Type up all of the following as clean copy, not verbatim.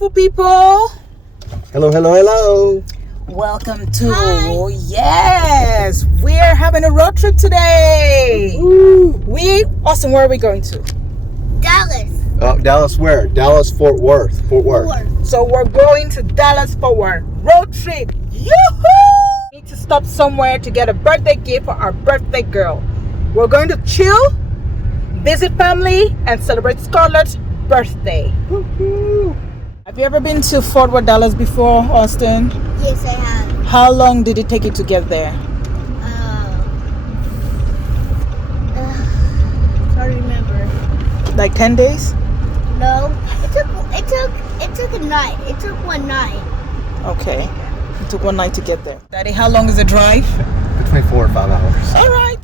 beautiful people. Hello, hello, hello. Welcome to Yes. We're having a road trip today. Austin, where are we going to? Dallas. Dallas where? Dallas, Fort Worth. Fort Worth. So we're going to Dallas Fort Worth. Road trip. Yoo-hoo! Need to stop somewhere to get a birthday gift for our birthday girl. We're going to chill, visit family, and celebrate Scarlett's birthday. Woo-hoo. Have you ever been to Fort Worth, Dallas before, Austin? Yes, I have. How long did it take you to get there? Hard to remember. Like 10 days? No, it took a night. It took one night. Okay. It took one night to get there. Daddy, how long is the drive? Between 4 and 5 hours. All right.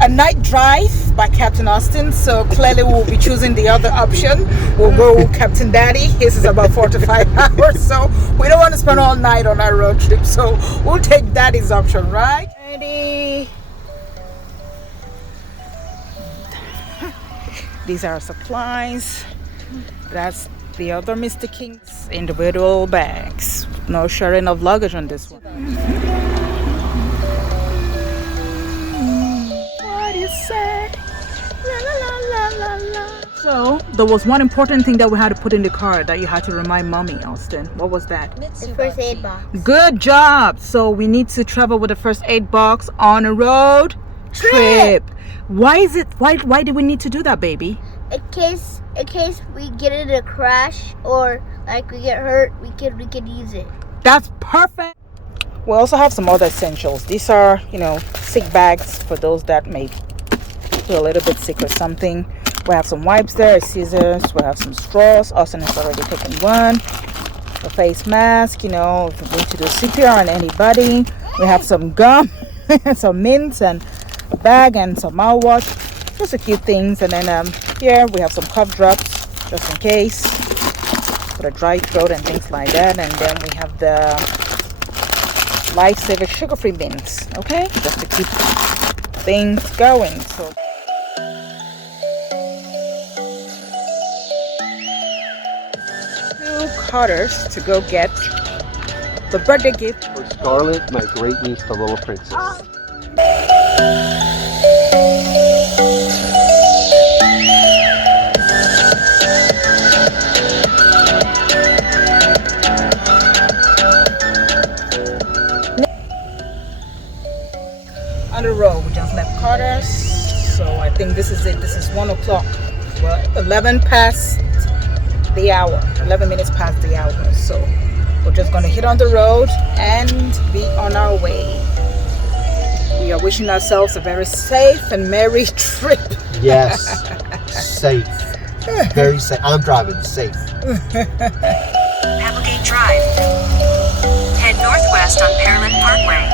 A night drive by Captain Austin. So clearly we'll be choosing the other option. We'll go with Captain Daddy. His is about 4 to 5 hours. So we don't want to spend all night on our road trip. So we'll take Daddy's option, right? Ready? These are our supplies. That's the other Mr. King's individual bags. No sharing of luggage on this one. What you say? La, la, la, la, la. So there was one important thing that we had to put in the car that you had to remind Mommy, Austin. What was that? The first aid box. Good job. So we need to travel with the first aid box on a road trip. Why do we need to do that, baby? In case we get in a crash or like we get hurt, we could use it. That's perfect. We also have some other essentials. These are, sick bags for those that may feel a little bit sick or something. We have some wipes there, scissors. We have some straws. Austin has already taken one. A face mask, if you need to do CPR on anybody. We have some gum, some mints, and a bag, and some mouthwash. Just a few things. And then here we have some cough drops, just in case, for the dry throat and things like that. And then we have the Lifesaver sugar-free mints, okay? Just to keep things going. So. Carters to go get the birthday gift For Scarlett, my great niece, the little princess. On the road, we just left Carter's, so I think this is it. This is 1 o'clock. Well, 11 past the hour, 11 minutes past the hour. So we're just going to hit on the road and be on our way. We are wishing ourselves a very safe and merry trip. Yes. Safe. Very safe. I'm driving safe. Applegate Drive. Head northwest on Pearland Parkway.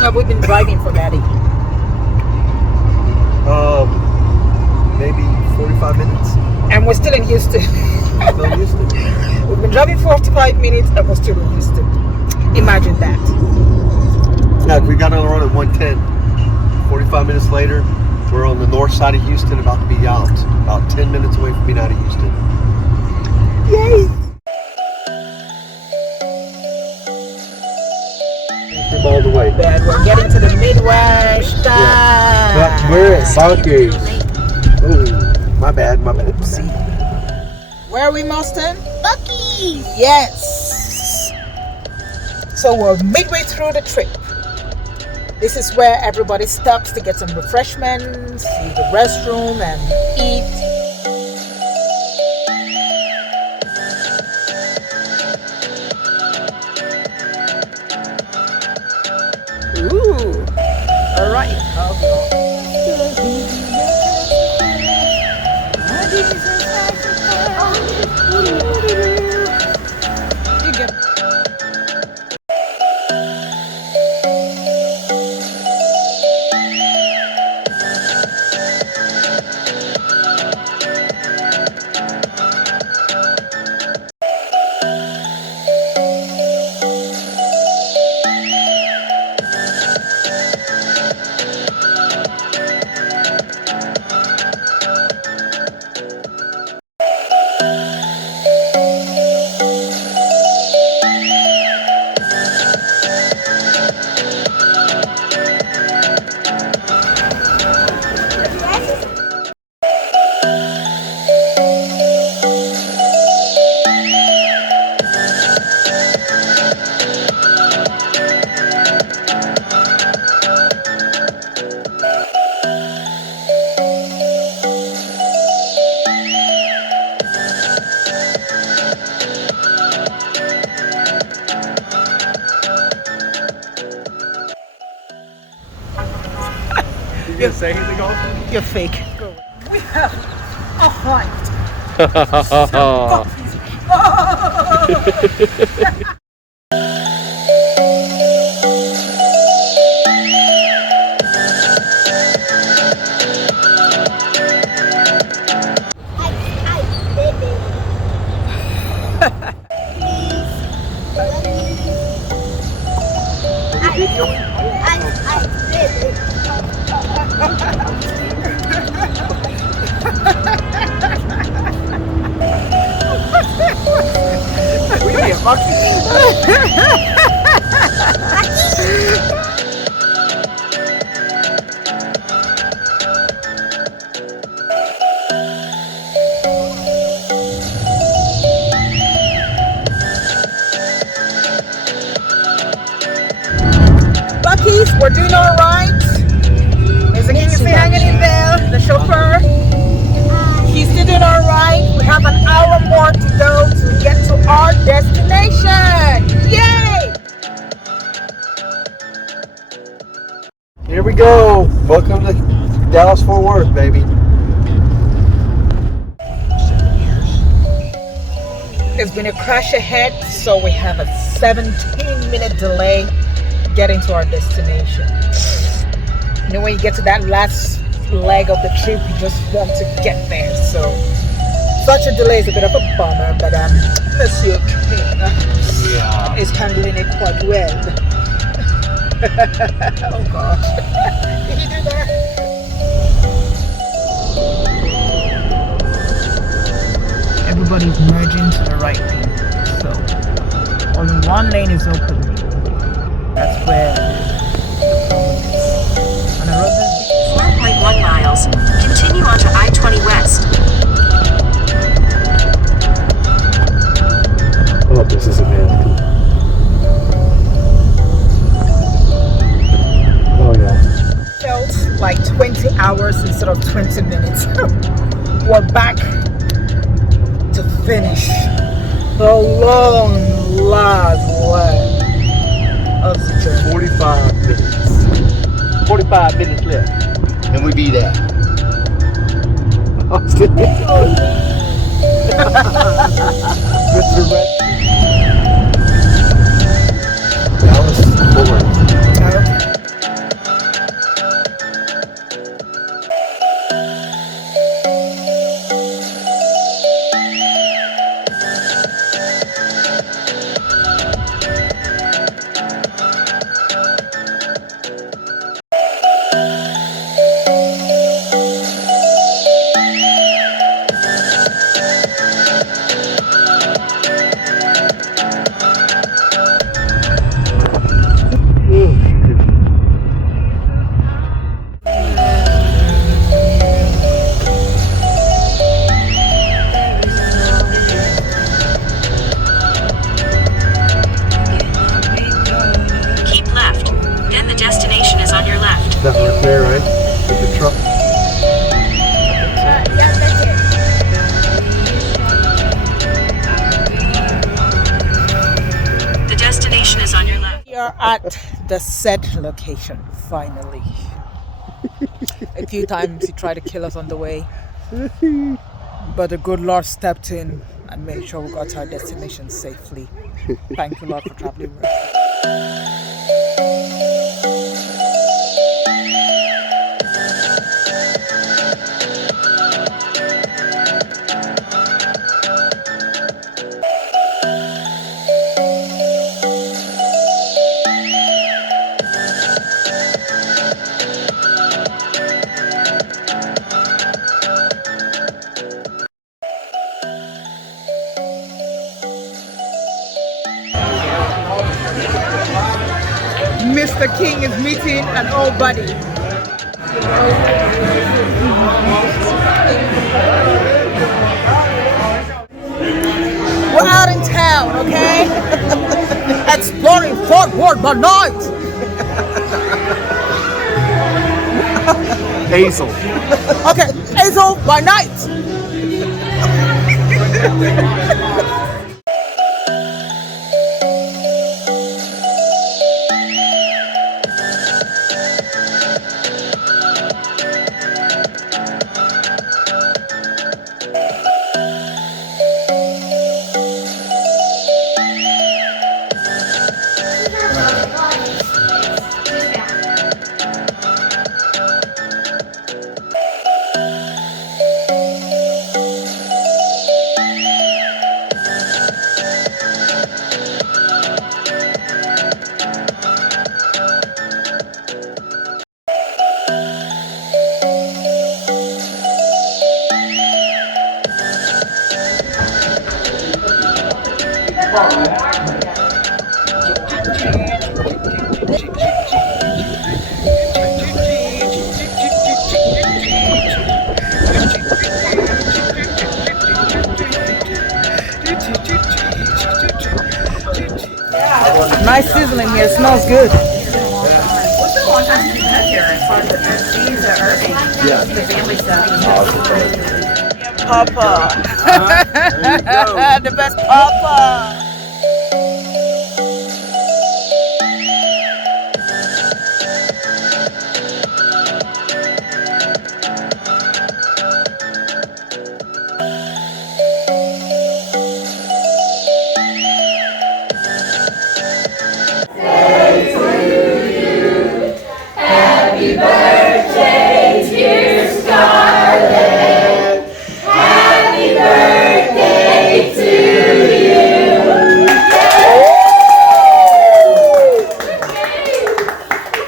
Have we been driving for Daddy? Maybe 45 minutes. And we're still in Houston. Still in Houston. We've been driving 45 minutes and we're still in Houston. Imagine that. Yeah, we got on the road at 1:10. 45 minutes later, we're on the north side of Houston, about to be out. About 10 minutes away from being out of Houston. Yay! All the way. Bad. We're getting to the Midwest. But we're at Bucky's. Oh, my bad. See. Where are we, Mostyn? Bucky's. Yes. So we're midway through the trip. This is where everybody stops to get some refreshments, use the restroom, and eat. Ooh, all right. You get. You gonna say anything else? You're fake. We have arrived. We get lucky. Bucky's, we're doing all right. Mr. King is still hanging in there. The chauffeur, he's still doing all right. We have an hour more to go to get to our destination. Yay! Here we go. Welcome to Dallas Fort Worth, baby. There's been a crash ahead, so we have a 17-minute delay getting to our destination. You know, when you get to that last leg of the trip, you just want to get there. So such a delay is a bit of a bummer, but Monsieur King is handling it quite well. Oh gosh. Did he do that? Everybody's merging to the right lane. So only one lane is open. That's where the problem is. On the road, 4.1 miles. Continue onto I-20 West. Oh, this is a man. Oh yeah. felt like 20 hours instead of 20 minutes. We're back to finish the long last leg of the journey. 45 minutes. 45 minutes left. And we be there. Mr. Red. Dallas Fort. That right there, right? With the truck. Yeah, that's it. The destination is on your left. We are at the set location, finally. A few times he tried to kill us on the way, but the good Lord stepped in and made sure we got to our destination safely. Thank you, Lord, for traveling with us. Mr. King is meeting an old buddy. We're out in town, okay? Exploring Fort Worth by night. Hazel. Okay, Hazel by night. Nice sizzling here. It smells good. Papa. The best papa.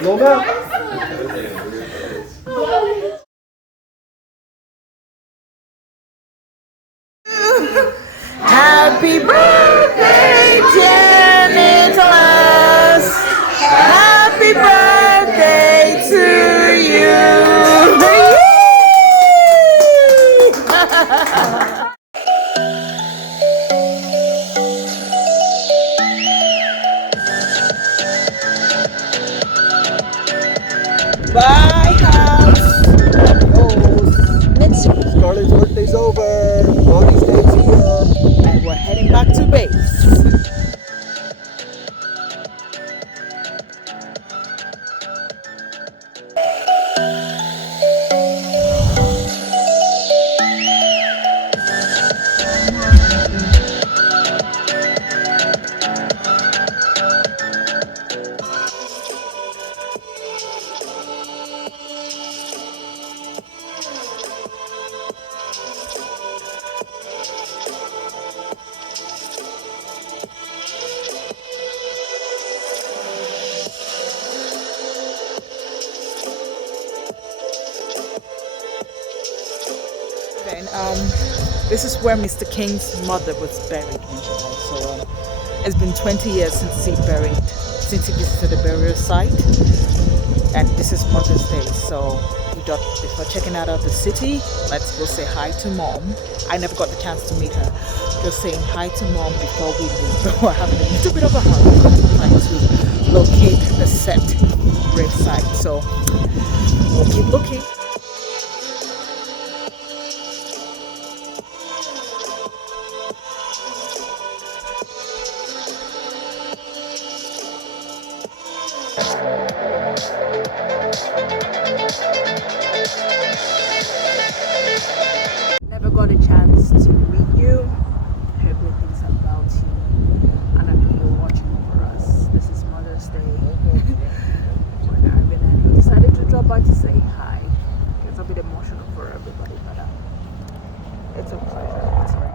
No doubt. Happy birthday, dear Nicholas. Happy birthday to you. Bye, house. Scarlett's birthday's over. Bonnie's day's here. And we're heading back to base. Then this is where Mr. King's mother was buried when she died. So it's been 20 years since he visited the burial site, and this is Mother's Day. So we thought before checking out of the city, let's go say hi to Mom. I never got the chance to meet her. Just saying hi to Mom before we leave. We're having a little bit of a hard time trying to locate the set grave site. So Okay. Never got a chance to meet you. Heard good things about you, and I know you're watching for us. This is Mother's Day. When I decided to drop by to say hi. It's a bit emotional for everybody, but it's a pleasure. It's a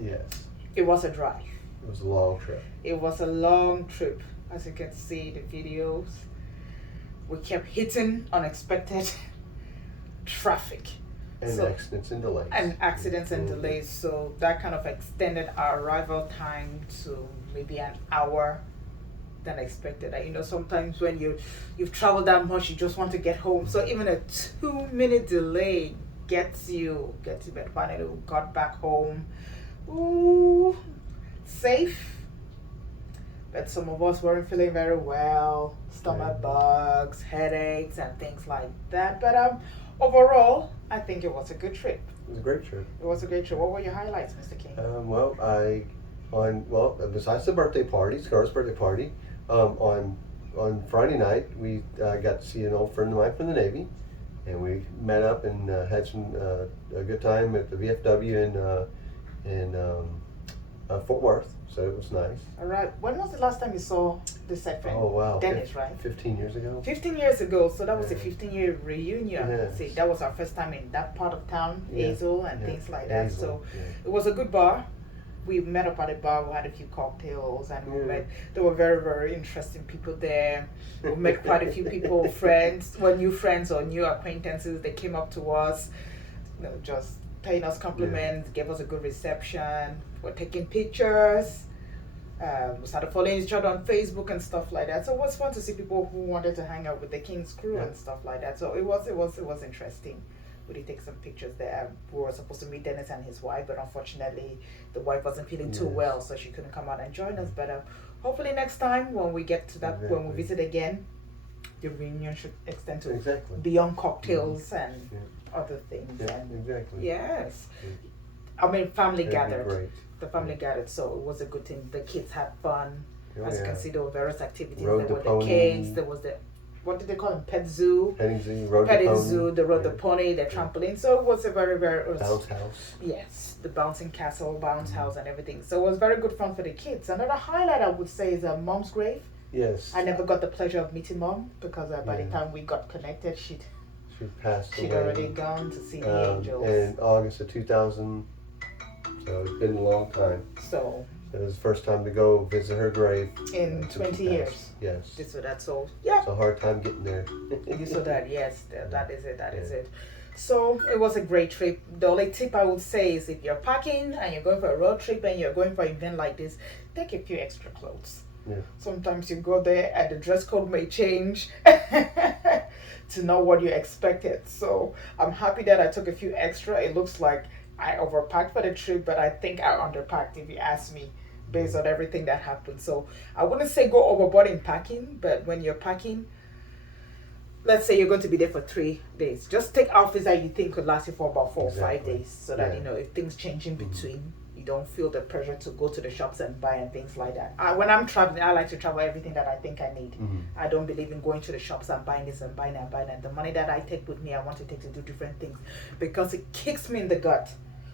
Yes. It was a drive. It was a long trip. It was a long trip. As you can see the videos, we kept hitting unexpected traffic. And accidents and delays. And accidents and delays. So that kind of extended our arrival time to maybe an hour than expected. And sometimes when you've traveled that much, you just want to get home. So even a 2-minute delay gets you. But finally we got back home. Ooh, safe. But some of us weren't feeling very well, stomach bugs, headaches, and things like that. But overall, I think it was a good trip. It was a great trip. It was a great trip. What were your highlights, Mr. King? Besides the birthday party, Scar's birthday party, on Friday night we got to see an old friend of mine from the Navy, and we met up and had a good time at the VFW in Fort Worth. So it was nice. All right. When was the last time you saw this set friend? Oh wow, Dennis, right? 15 years ago. 15 years ago. So that was a 15-year reunion. Yes. See, that was our first time in that part of town, Hazel, and things like that. Hazel, So it was a good bar. We met up at a bar. We had a few cocktails, and we met. There were very, very interesting people there. We met quite a few people, new friends or new acquaintances. They came up to us, just paying us compliments, gave us a good reception. We're taking pictures. We started following each other on Facebook and stuff like that. So it was fun to see people who wanted to hang out with the King's crew and stuff like that. So it was interesting. We did take some pictures there. We were supposed to meet Dennis and his wife, but unfortunately the wife wasn't feeling too well, so she couldn't come out and join us. But hopefully next time when we get to that, when we visit again, the reunion should extend to beyond cocktails and other things. Yes. I mean, family gathered. Great. The family gathered, so it was a good thing. The kids had fun. As you can see, there were various activities. Rode there were the the kids. There was the, what did they call them? Pet zoo. Petting zoo. They rode the pony, the trampoline. So it was a very, very bounce house. Yes, the bouncing castle, bounce house, and everything. So it was very good fun for the kids. Another highlight I would say is Mom's grave. Yes. I never got the pleasure of meeting Mom because by the time we got connected, she'd already gone to see the angels. In August of 2000. So it's been a long time. So it was the first time to go visit her grave. In 20 years. Yes. So that's so, yeah. It's a hard time getting there. You saw that, yes. That is it. So it was a great trip. The only tip I would say is if you're packing and you're going for a road trip and you're going for an event like this, take a few extra clothes. Yeah. Sometimes you go there and the dress code may change to know what you expected. So I'm happy that I took a few extra. It looks like I overpacked for the trip, but I think I underpacked if you ask me, based on everything that happened. So I wouldn't say go overboard in packing, but when you're packing, let's say you're going to be there for 3 days, just take outfits that you think could last you for about 4 or 5 days, so that if things change in between, you don't feel the pressure to go to the shops and buy and things like that. When I'm traveling, I like to travel everything that I think I need. I don't believe in going to the shops and buying this and buying that and buying that. The money that I take with me, I want to take to do different things because it kicks me in the gut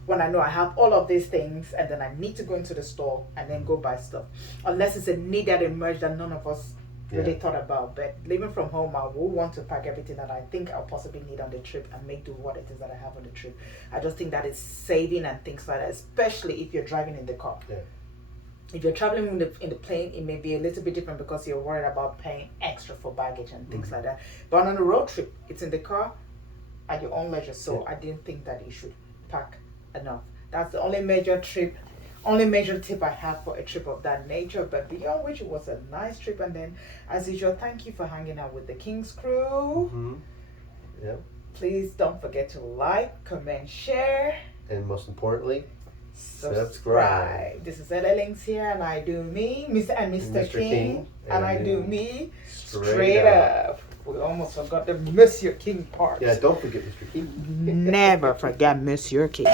when I know I have all of these things and then I need to go into the store and then go buy stuff. Unless it's a need that emerged that none of us really thought about. But living from home, I will want to pack everything that I think I'll possibly need on the trip and make do what it is that I have on the trip. I just think that is saving and things like that, especially if you're driving in the car. Yeah. If you're traveling in the plane, it may be a little bit different because you're worried about paying extra for baggage and things like that. But on a road trip, it's in the car at your own leisure. So I didn't think that you should pack enough. That's the only major tip I have for a trip of that nature. But beyond which, it was a nice trip. And then, as usual, thank you for hanging out with the King's crew. Please don't forget to like, comment, share, and most importantly, subscribe. This is Ella Links here, and I do me, Mr. King, and I do me straight up. We almost forgot the Monsieur King part. Yeah, don't forget Mr. King. Never forget Monsieur King.